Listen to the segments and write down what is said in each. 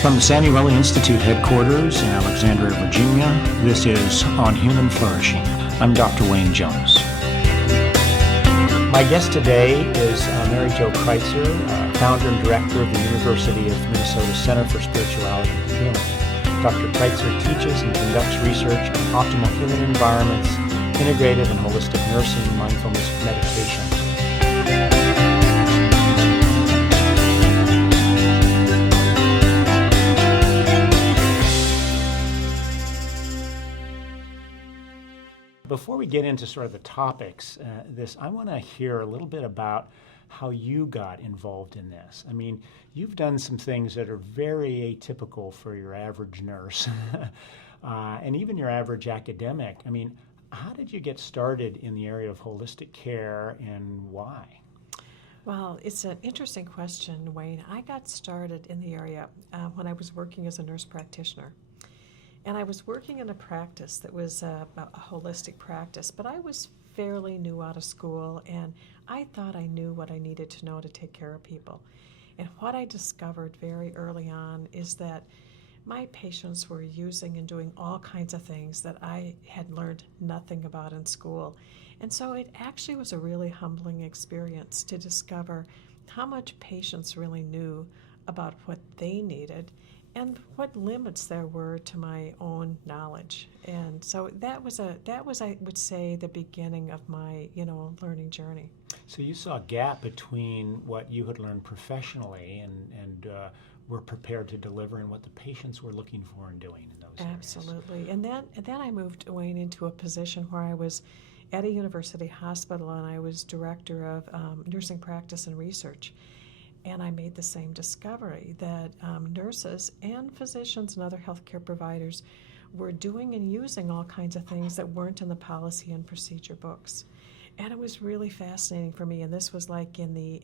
From the Sandy Raleigh Institute headquarters in Alexandria, Virginia, this is On Human Flourishing. I'm Dr. Wayne Jonas. My guest today is Mary Jo Kreitzer, founder and director of the University of Minnesota Center for Spirituality and Healing. Dr. Kreitzer teaches and conducts research on optimal human environments, integrative and holistic nursing, mindfulness, meditation. Before we get into sort of the topics, I want to hear a little bit about how you got involved in this. I mean, you've done some things that are very atypical for your average nurse and even your average academic. I mean, how did you get started in the area of holistic care and why? Well, it's an interesting question, Wayne. I got started in the area when I was working as a nurse practitioner. And I was working in a practice that was a holistic practice, but I was fairly new out of school, and I thought I knew what I needed to know to take care of people. And what I discovered very early on is that my patients were using and doing all kinds of things that I had learned nothing about in school. And so it actually was a really humbling experience to discover how much patients really knew about what they needed and what limits there were to my own knowledge. And so that was I would say the beginning of my learning journey. So you saw a gap between what you had learned professionally and were prepared to deliver and what the patients were looking for and doing in those areas. Absolutely. And then I moved Wayne into a position where I was at a university hospital, and I was director of nursing practice and research. And I made the same discovery that nurses and physicians and other healthcare providers were doing and using all kinds of things that weren't in the policy and procedure books. And it was really fascinating for me, and this was like in the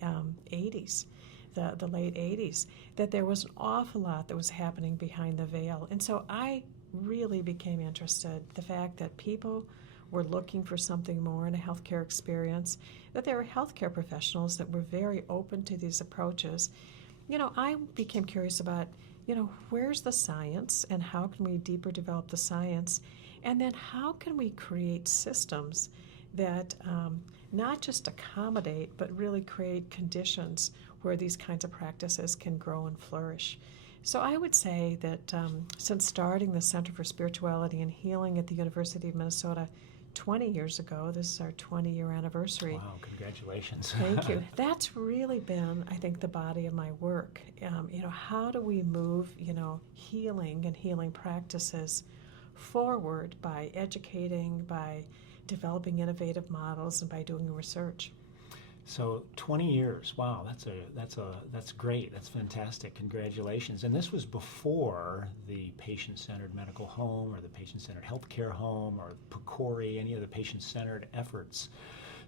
80s, the late 80s, that there was an awful lot that was happening behind the veil. And so I really became interested. The fact that people were looking for something more in a healthcare experience, that there were healthcare professionals that were very open to these approaches. I became curious about, where's the science and how can we deeper develop the science? And then how can we create systems that not just accommodate, but really create conditions where these kinds of practices can grow and flourish? So I would say that since starting the Center for Spirituality and Healing at the University of Minnesota 20 years ago, this is our 20-year anniversary. Wow, congratulations. Thank you. That's really been, I think, the body of my work. How do we move, healing and healing practices forward by educating, by developing innovative models, and by doing research? So 20 years, wow, that's great, that's fantastic, congratulations. And this was before the patient-centered medical home or the patient-centered healthcare home or PCORI, any of the patient-centered efforts.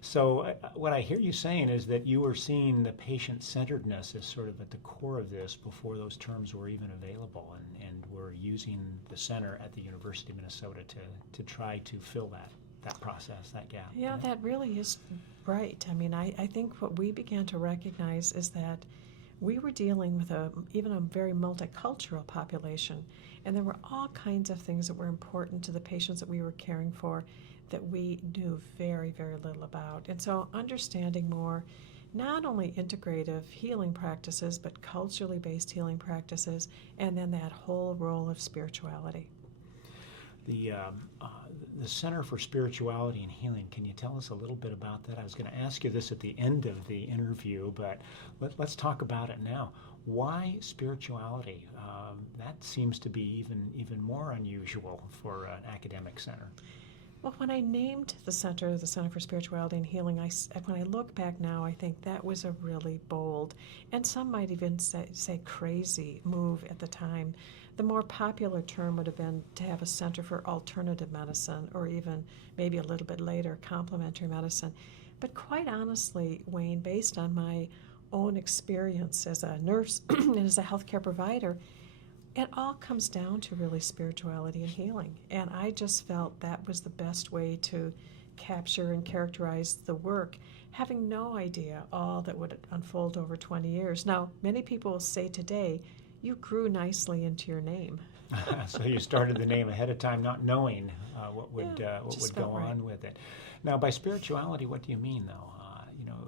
So what I hear you saying is that you were seeing the patient-centeredness as sort of at the core of this before those terms were even available, and were using the center at the University of Minnesota to try to fill that process, that gap. Yeah, right? That really is right. I mean, I think what we began to recognize is that we were dealing with even a very multicultural population, and there were all kinds of things that were important to the patients that we were caring for that we knew very, very little about. And so understanding more, not only integrative healing practices, but culturally based healing practices, and then that whole role of spirituality. The Center for Spirituality and Healing, can you tell us a little bit about that? I was going to ask you this at the end of the interview, but let's talk about it now. Why spirituality? That seems to be even more unusual for an academic center. Well, when I named the Center for Spirituality and Healing, when I look back now, I think that was a really bold, and some might even say crazy move at the time. The more popular term would have been to have a Center for Alternative Medicine, or even maybe a little bit later, complementary medicine. But quite honestly, Wayne, based on my own experience as a nurse and as a healthcare provider, it all comes down to really spirituality and healing. And I just felt that was the best way to capture and characterize the work, having no idea all that would unfold over 20 years. Now, many people say today, you grew nicely into your name. So you started the name ahead of time, not knowing what would go right. on with it. Now, by spirituality, what do you mean, though?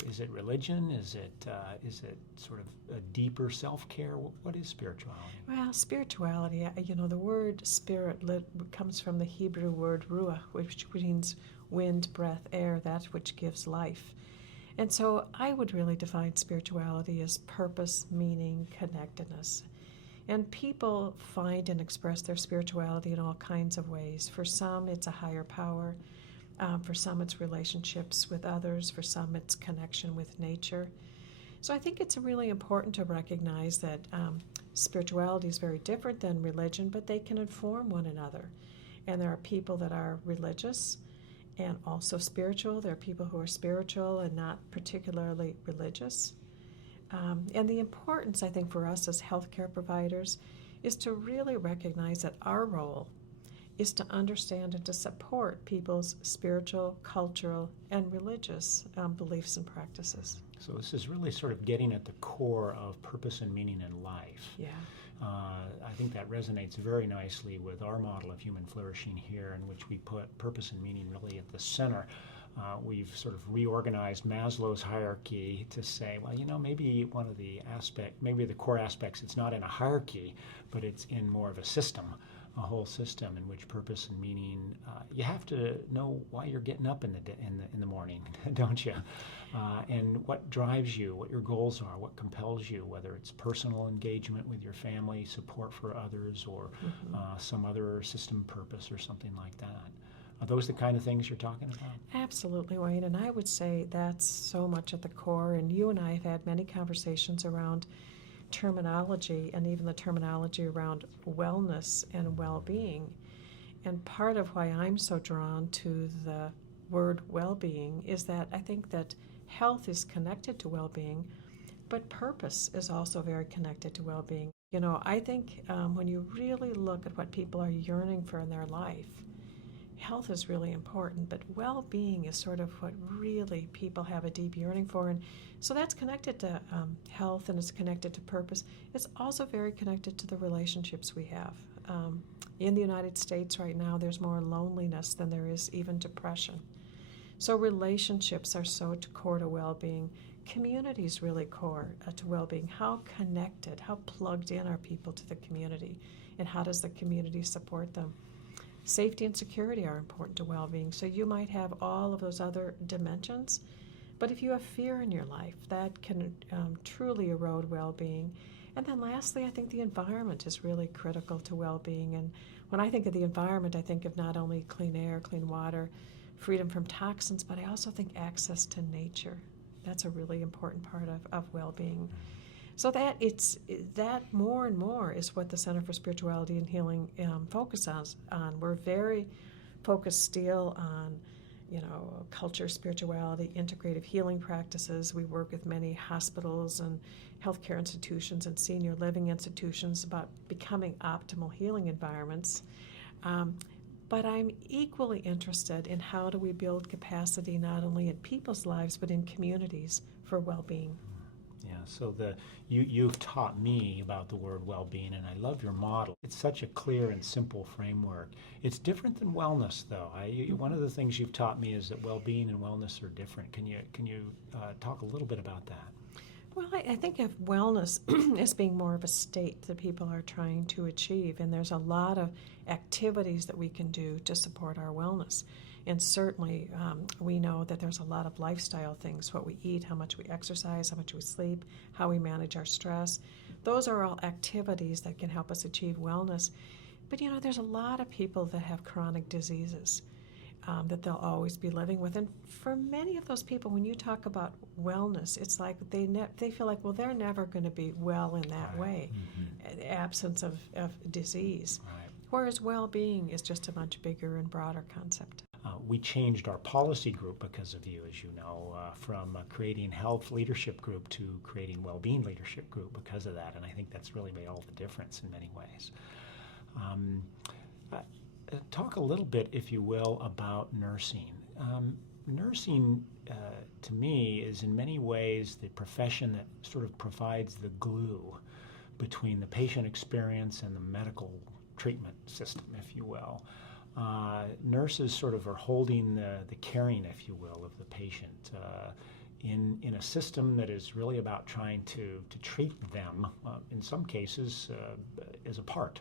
Is it religion? Is it sort of a deeper self-care? What is spirituality? Well, spirituality, the word spirit comes from the Hebrew word ruah, which means wind, breath, air, that which gives life. And so I would really define spirituality as purpose, meaning, connectedness. And people find and express their spirituality in all kinds of ways. For some, it's a higher power. For some, it's relationships with others. For some, it's connection with nature. So I think it's really important to recognize that spirituality is very different than religion, but they can inform one another. And there are people that are religious and also spiritual. There are people who are spiritual and not particularly religious. And the importance, I think, for us as healthcare providers is to really recognize that our role is to understand and to support people's spiritual, cultural, and religious beliefs and practices. So this is really sort of getting at the core of purpose and meaning in life. Yeah. I think that resonates very nicely with our model of human flourishing here, in which we put purpose and meaning really at the center. We've sort of reorganized Maslow's hierarchy to say, well, maybe maybe the core aspects, it's not in a hierarchy, but it's in more of a system, a whole system in which purpose and meaning, you have to know why you're getting up in the morning, don't you? And what drives you, what your goals are, what compels you, whether it's personal engagement with your family, support for others, or some other system purpose or something like that. Are those the kind of things you're talking about? Absolutely, Wayne. And I would say that's so much at the core. And you and I have had many conversations around terminology, and even the terminology around wellness and well-being. And part of why I'm so drawn to the word well-being is that I think that health is connected to well-being, but purpose is also very connected to well-being. I think when you really look at what people are yearning for in their life, health is really important, but well-being is sort of what really people have a deep yearning for. And so that's connected to health, and it's connected to purpose. It's also very connected to the relationships we have. In the United States right now, there's more loneliness than there is even depression. So relationships are so core to well-being. Community is really core to well-being. How connected, how plugged in are people to the community, and how does the community support them? Safety and security are important to well-being. So you might have all of those other dimensions, but if you have fear in your life, that can truly erode well-being. And then lastly, I think the environment is really critical to well-being. And when I think of the environment, I think of not only clean air, clean water, freedom from toxins, but I also think access to nature. That's a really important part of well-being. So that more and more is what the Center for Spirituality and Healing focuses on. We're very focused still on, culture, spirituality, integrative healing practices. We work with many hospitals and healthcare institutions and senior living institutions about becoming optimal healing environments. But I'm equally interested in how do we build capacity not only in people's lives but in communities for well-being. Yeah, so you've taught me about the word well-being, and I love your model. It's such a clear and simple framework. It's different than wellness, though. One of the things you've taught me is that well-being and wellness are different. Can you talk a little bit about that? Well, I think of wellness as being more of a state that people are trying to achieve, and there's a lot of activities that we can do to support our wellness. And certainly we know that there's a lot of lifestyle things, what we eat, how much we exercise, how much we sleep, how we manage our stress. Those are all activities that can help us achieve wellness. But there's a lot of people that have chronic diseases that they'll always be living with. And for many of those people, when you talk about wellness, it's like they feel like, well, they're never going to be well in that way, absence of disease. Right. Whereas well-being is just a much bigger and broader concept. We changed our policy group because of you, as you know, from creating health leadership group to creating well-being leadership group because of that, and I think that's really made all the difference in many ways. Talk a little bit, if you will, about nursing. Nursing, to me, is in many ways the profession that sort of provides the glue between the patient experience and the medical treatment system, if you will. Nurses sort of are holding the caring, if you will, of the patient in a system that is really about trying to treat them, in some cases, as a part.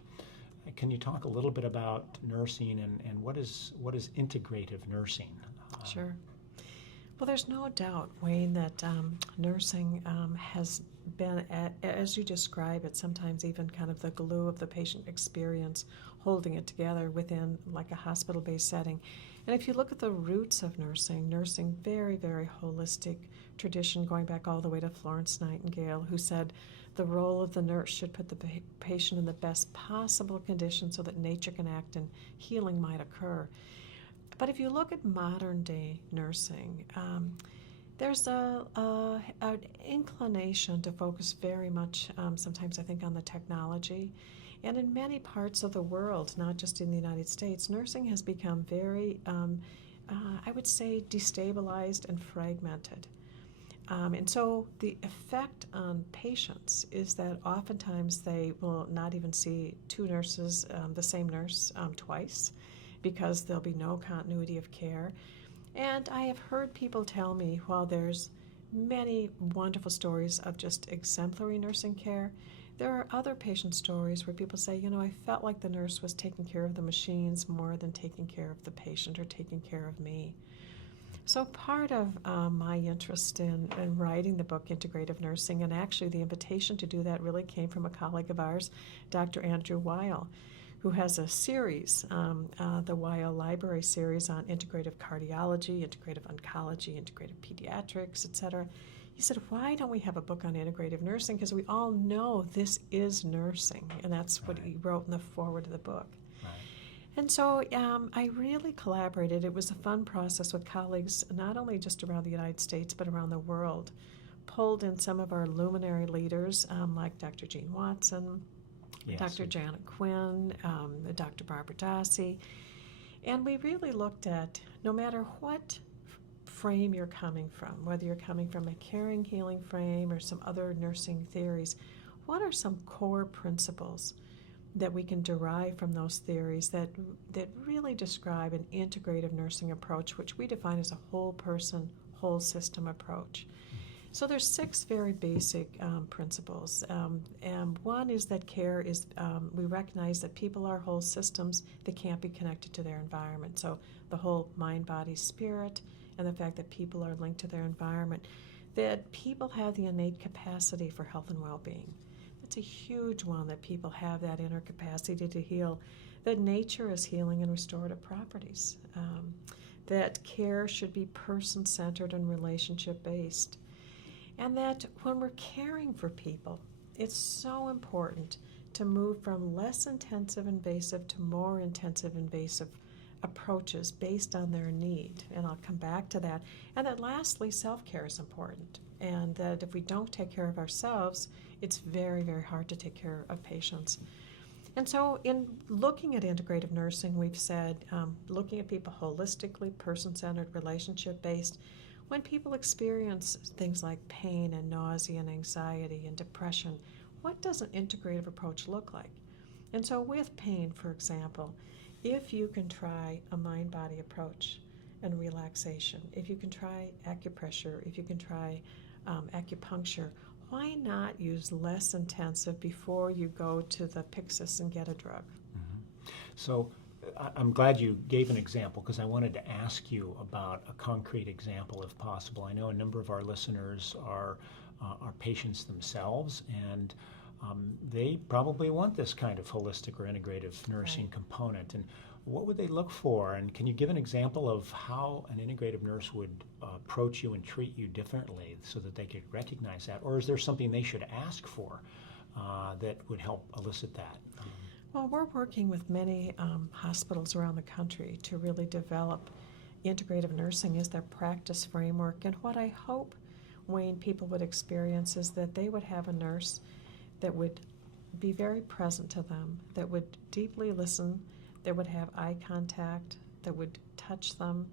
Can you talk a little bit about nursing and what is integrative nursing? Sure. Well, there's no doubt, Wayne, that nursing has been, as you describe it, sometimes even kind of the glue of the patient experience, holding it together within like a hospital-based setting. And if you look at the roots of nursing, very, very holistic tradition going back all the way to Florence Nightingale, who said the role of the nurse should put the patient in the best possible condition so that nature can act and healing might occur. But if you look at modern day nursing, there's an inclination to focus very much, sometimes I think, on the technology. And in many parts of the world, not just in the United States, nursing has become very, I would say, destabilized and fragmented. And so the effect on patients is that oftentimes they will not even see two nurses, the same nurse, twice, because there'll be no continuity of care. And I have heard people tell me, while there's many wonderful stories of just exemplary nursing care, there are other patient stories where people say, I felt like the nurse was taking care of the machines more than taking care of the patient or taking care of me. So part of my interest in writing the book, Integrative Nursing, and actually the invitation to do that really came from a colleague of ours, Dr. Andrew Weil, who has a series, the Weil Library series on integrative cardiology, integrative oncology, integrative pediatrics, etc. He said, why don't we have a book on integrative nursing? Because we all know this is nursing, and that's what he wrote in the foreword of the book. Right. And so I really collaborated. It was a fun process with colleagues, not only just around the United States, but around the world. Pulled in some of our luminary leaders, like Dr. Jean Watson, yes, Dr. Janet Quinn, Dr. Barbara Dossi. And we really looked at, no matter what frame you're coming from, whether you're coming from a caring, healing frame or some other nursing theories, what are some core principles that we can derive from those theories that really describe an integrative nursing approach, which we define as a whole person, whole system approach. So there's 6 very basic principles. And one is that care is, we recognize that people are whole systems that can't be connected to their environment. So the whole mind, body, spirit, and the fact that people are linked to their environment, that people have the innate capacity for health and well-being. That's a huge one, that people have that inner capacity to heal, that nature has healing and restorative properties, that care should be person-centered and relationship-based, and that when we're caring for people, it's so important to move from less intensive invasive to more intensive invasive approaches based on their need. And I'll come back to that. And that lastly, self-care is important. And that if we don't take care of ourselves, it's very, very hard to take care of patients. And so in looking at integrative nursing, we've said, looking at people holistically, person-centered, relationship-based, when people experience things like pain and nausea and anxiety and depression, what does an integrative approach look like? And so with pain, for example, if you can try a mind-body approach and relaxation, if you can try acupressure, if you can try acupuncture, why not use less intensive before you go to the Pyxis and get a drug? Mm-hmm. So I'm glad you gave an example, because I wanted to ask you about a concrete example if possible. I know a number of our listeners are patients themselves, and they probably want this kind of holistic or integrative nursing component. And what would they look for? And can you give an example of how an integrative nurse would approach you and treat you differently so that they could recognize that? Or is there something they should ask for that would help elicit that? Well, we're working with many hospitals around the country to really develop integrative nursing as their practice framework. And what I hope, Wayne, people would experience is that they would have a nurse that would be very present to them, that would deeply listen, that would have eye contact, that would touch them,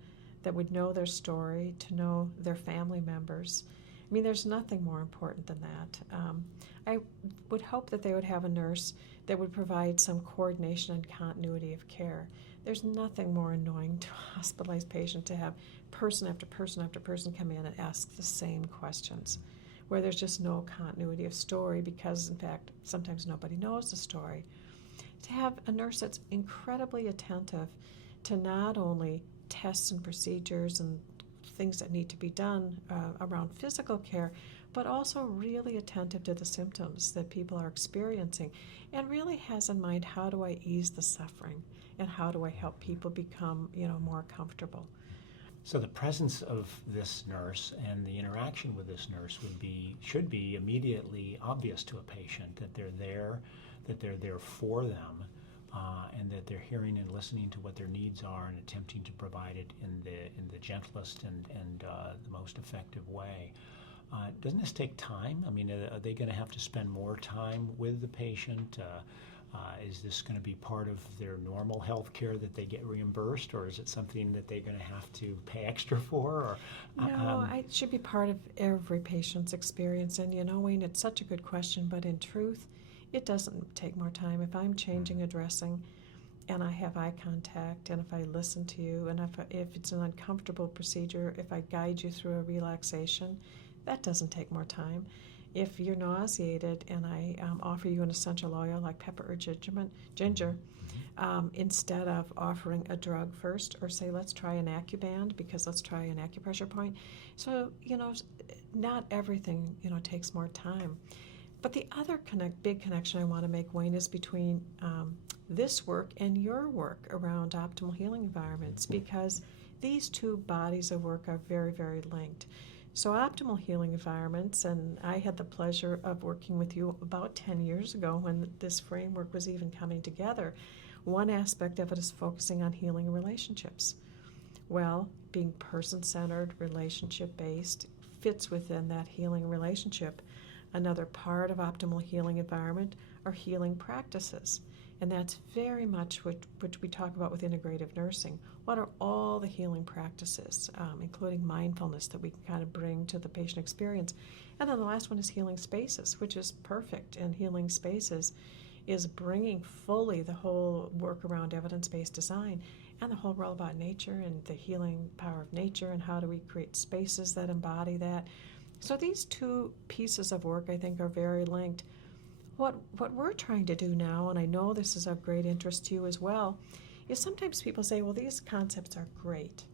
that would know their story, to know their family members. mean, there's nothing more important than that. I would hope that they would have a nurse that would provide some coordination and continuity of care. There's nothing more annoying to a hospitalized patient to have person after person after person come in and ask the same questions, where there's just no continuity of story because, in fact, sometimes nobody knows the story. To have a nurse that's incredibly attentive to not only tests and procedures and things that need to be done around physical care, but also really attentive to the symptoms that people are experiencing and really has in mind, how do I ease the suffering and how do I help people become, more comfortable. So the presence of this nurse and the interaction with this nurse should be immediately obvious to a patient, that they're there for them, and that they're hearing and listening to what their needs are and attempting to provide it in the gentlest and the most effective way. Doesn't this take time? I mean, are they going to have to spend more time with the patient? Is this going to be part of their normal health care that they get reimbursed, or is it something that they're going to have to pay extra for? Or, No, it should be part of every patient's experience. And Wayne, it's such a good question, but in truth, it doesn't take more time. If I'm changing a dressing and I have eye contact, and if I listen to you, and if it's an uncomfortable procedure, if I guide you through a relaxation, that doesn't take more time. If you're nauseated and I offer you an essential oil like pepper or ginger, instead of offering a drug first, or say, let's try an Accuband because let's try an acupressure point. So, not everything, takes more time. But the other big connection I want to make, Wayne, is between this work and your work around optimal healing environments, because these two bodies of work are very, very linked. So optimal healing environments, and I had the pleasure of working with you about 10 years ago when this framework was even coming together. One aspect of it is focusing on healing relationships. Well, being person-centered, relationship-based, fits within that healing relationship. Another part of optimal healing environment are healing practices. And that's very much what we talk about with integrative nursing. What are all the healing practices, including mindfulness, that we can kind of bring to the patient experience? And then the last one is healing spaces, which is perfect. And healing spaces is bringing fully the whole work around evidence-based design and the whole role about nature and the healing power of nature, and how do we create spaces that embody that. So these two pieces of work, I think, are very linked. What we're trying to do now, and I know this is of great interest to you as well, is sometimes people say, well, these concepts are great,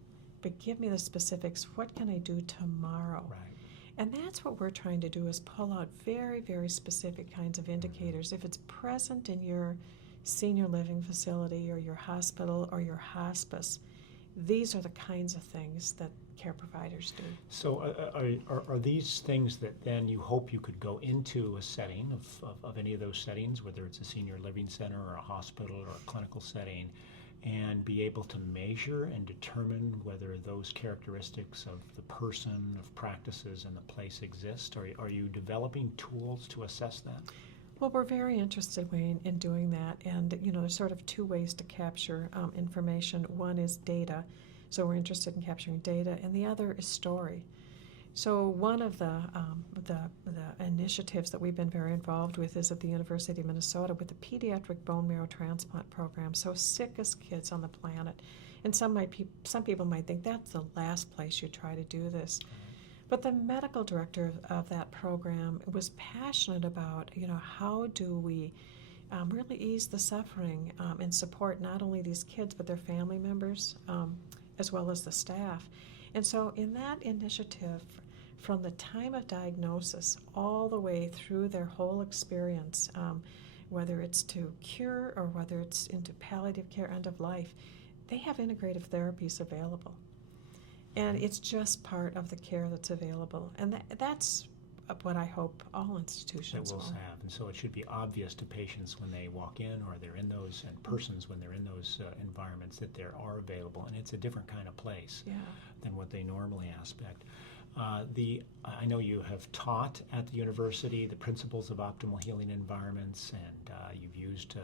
but give me the specifics. What can I do tomorrow? Right. And that's what we're trying to do, is pull out very, very specific kinds of indicators. If it's present in your senior living facility or your hospital or your hospice, these are the kinds of things that care providers do. So are these things that then you hope you could go into a setting of any of those settings, whether it's a senior living center or a hospital or a clinical setting, and be able to measure and determine whether those characteristics of the person, of practices, and the place exist? Are you developing tools to assess that? Well, we're very interested, Wayne, in doing that. And, there's sort of two ways to capture information. One is data. So we're interested in capturing data, and the other is story. So one of the initiatives that we've been very involved with is at the University of Minnesota with the pediatric bone marrow transplant program. So sickest kids on the planet. And some people might think that's the last place you try to do this. But the medical director of that program was passionate about, how do we really ease the suffering and support not only these kids but their family members, as well as the staff. And so in that initiative, from the time of diagnosis all the way through their whole experience, whether it's to cure or whether it's into palliative care, end of life, they have integrative therapies available. And it's just part of the care that's available. And that's what I hope all institutions will have. And so it should be obvious to patients when they walk in, or they're in those, and persons when they're in those environments, that there are available. And it's a different kind of place than what they normally expect. I know you have taught at the university the principles of optimal healing environments, and you've used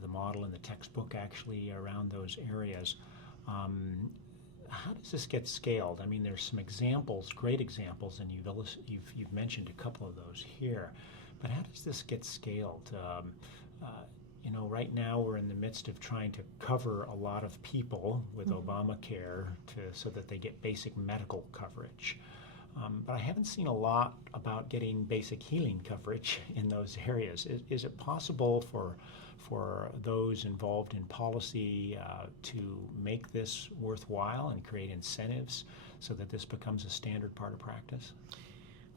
the model in the textbook actually around those areas. how does this get scaled? I mean, there's some examples, great examples, and you've mentioned a couple of those here. But how does this get scaled? Right now we're in the midst of trying to cover a lot of people with Obamacare so that they get basic medical coverage. But I haven't seen a lot about getting basic healing coverage in those areas. Is it possible for those involved in policy to make this worthwhile and create incentives so that this becomes a standard part of practice?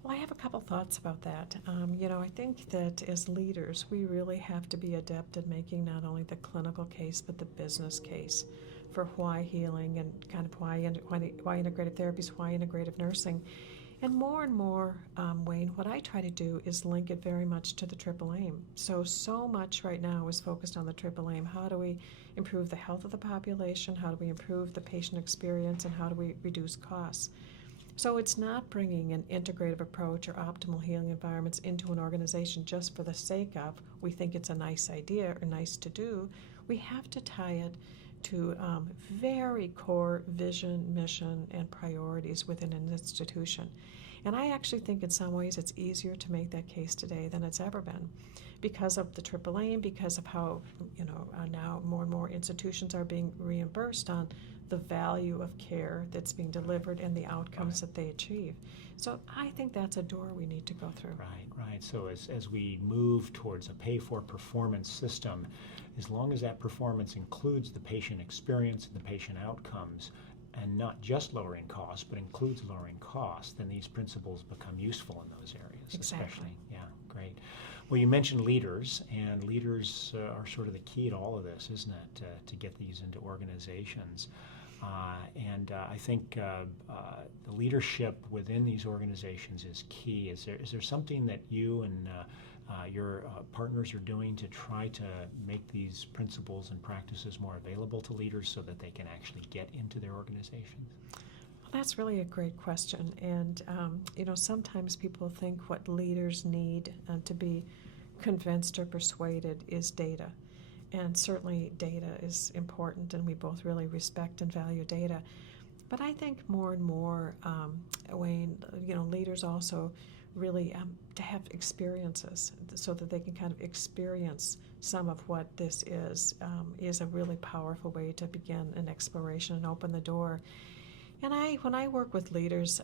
Well, I have a couple thoughts about that. I think that as leaders, we really have to be adept at making not only the clinical case, but the business case for why healing and kind of why integrative therapies, why integrative nursing. And more, Wayne, what I try to do is link it very much to the triple aim. So much right now is focused on the triple aim. How do we improve the health of the population? How do we improve the patient experience? And how do we reduce costs? So it's not bringing an integrative approach or optimal healing environments into an organization just for the sake of we think it's a nice idea or nice to do. We have to tie it to very core vision, mission, and priorities within an institution. And I actually think in some ways it's easier to make that case today than it's ever been because of the triple aim, because of how now more and more institutions are being reimbursed on the value of care that's being delivered and the outcomes that they achieve. So I think that's a door we need to go through. Right. So as we move towards a pay-for-performance system, as long as that performance includes the patient experience and the patient outcomes, and not just lowering costs, but includes lowering costs, then these principles become useful in those areas. Exactly. Especially. Yeah, great. Well, you mentioned leaders, and leaders are sort of the key to all of this, isn't it, to get these into organizations. I think the leadership within these organizations is key. Is there something that you and your partners are doing to try to make these principles and practices more available to leaders so that they can actually get into their organizations? Well, that's really a great question. And, sometimes people think what leaders need to be convinced or persuaded is data. And certainly data is important, and we both really respect and value data. But I think more and more, Wayne, leaders also really to have experiences so that they can kind of experience some of what this is a really powerful way to begin an exploration and open the door. And when I work with leaders,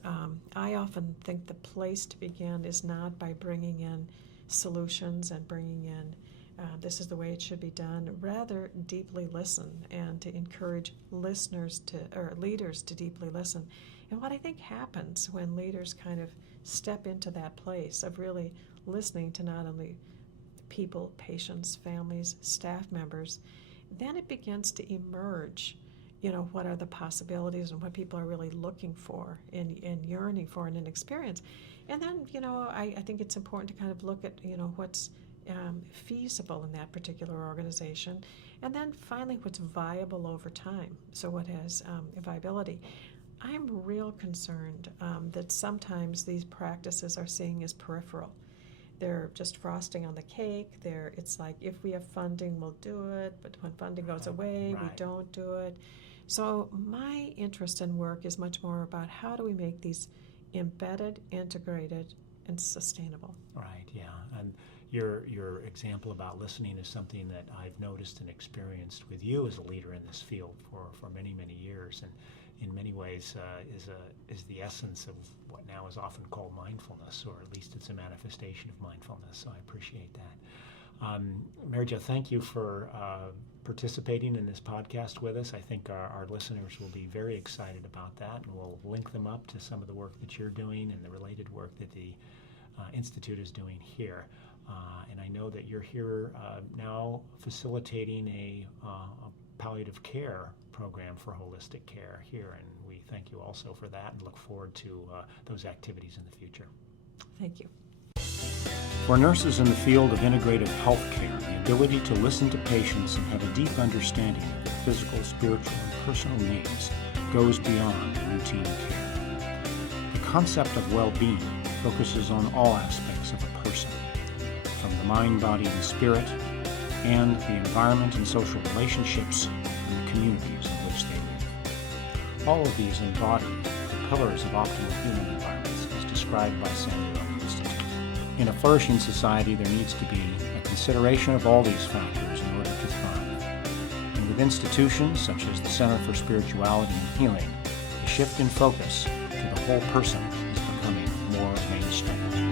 I often think the place to begin is not by bringing in solutions and bringing in this is the way it should be done. Rather, deeply listen and to encourage leaders to deeply listen. And what I think happens when leaders kind of step into that place of really listening to not only people, patients, families, staff members, then it begins to emerge, what are the possibilities and what people are really looking for and yearning for in an experience. And then, I think it's important to kind of look at, what's feasible in that particular organization, and then finally what's viable over time, so what has viability. I'm real concerned that sometimes these practices are seen as peripheral. They're just frosting on the cake. It's like if we have funding, we'll do it, but when funding goes away, we don't do it. So my interest in work is much more about how do we make these embedded, integrated, and sustainable. Right, yeah. And your example about listening is something that I've noticed and experienced with you as a leader in this field for many, many years, and in many ways is the essence of what now is often called mindfulness, or at least it's a manifestation of mindfulness, so I appreciate that. Mary Jo, thank you for participating in this podcast with us. I think our listeners will be very excited about that, and we'll link them up to some of the work that you're doing and the related work that the Institute is doing here. And I know that you're here now facilitating a palliative care program for holistic care here, and we thank you also for that and look forward to those activities in the future. Thank you. For nurses in the field of integrative health care, the ability to listen to patients and have a deep understanding of their physical, spiritual, and personal needs goes beyond routine care. The concept of well-being focuses on all aspects of a person, from the mind, body, and spirit, and the environment and social relationships and the communities in which they live. All of these embody the pillars of optimal human environments as described by Samuel Institute. In a flourishing society, there needs to be a consideration of all these factors in order to thrive. And with institutions such as the Center for Spirituality and Healing, the shift in focus to the whole person is becoming more mainstream.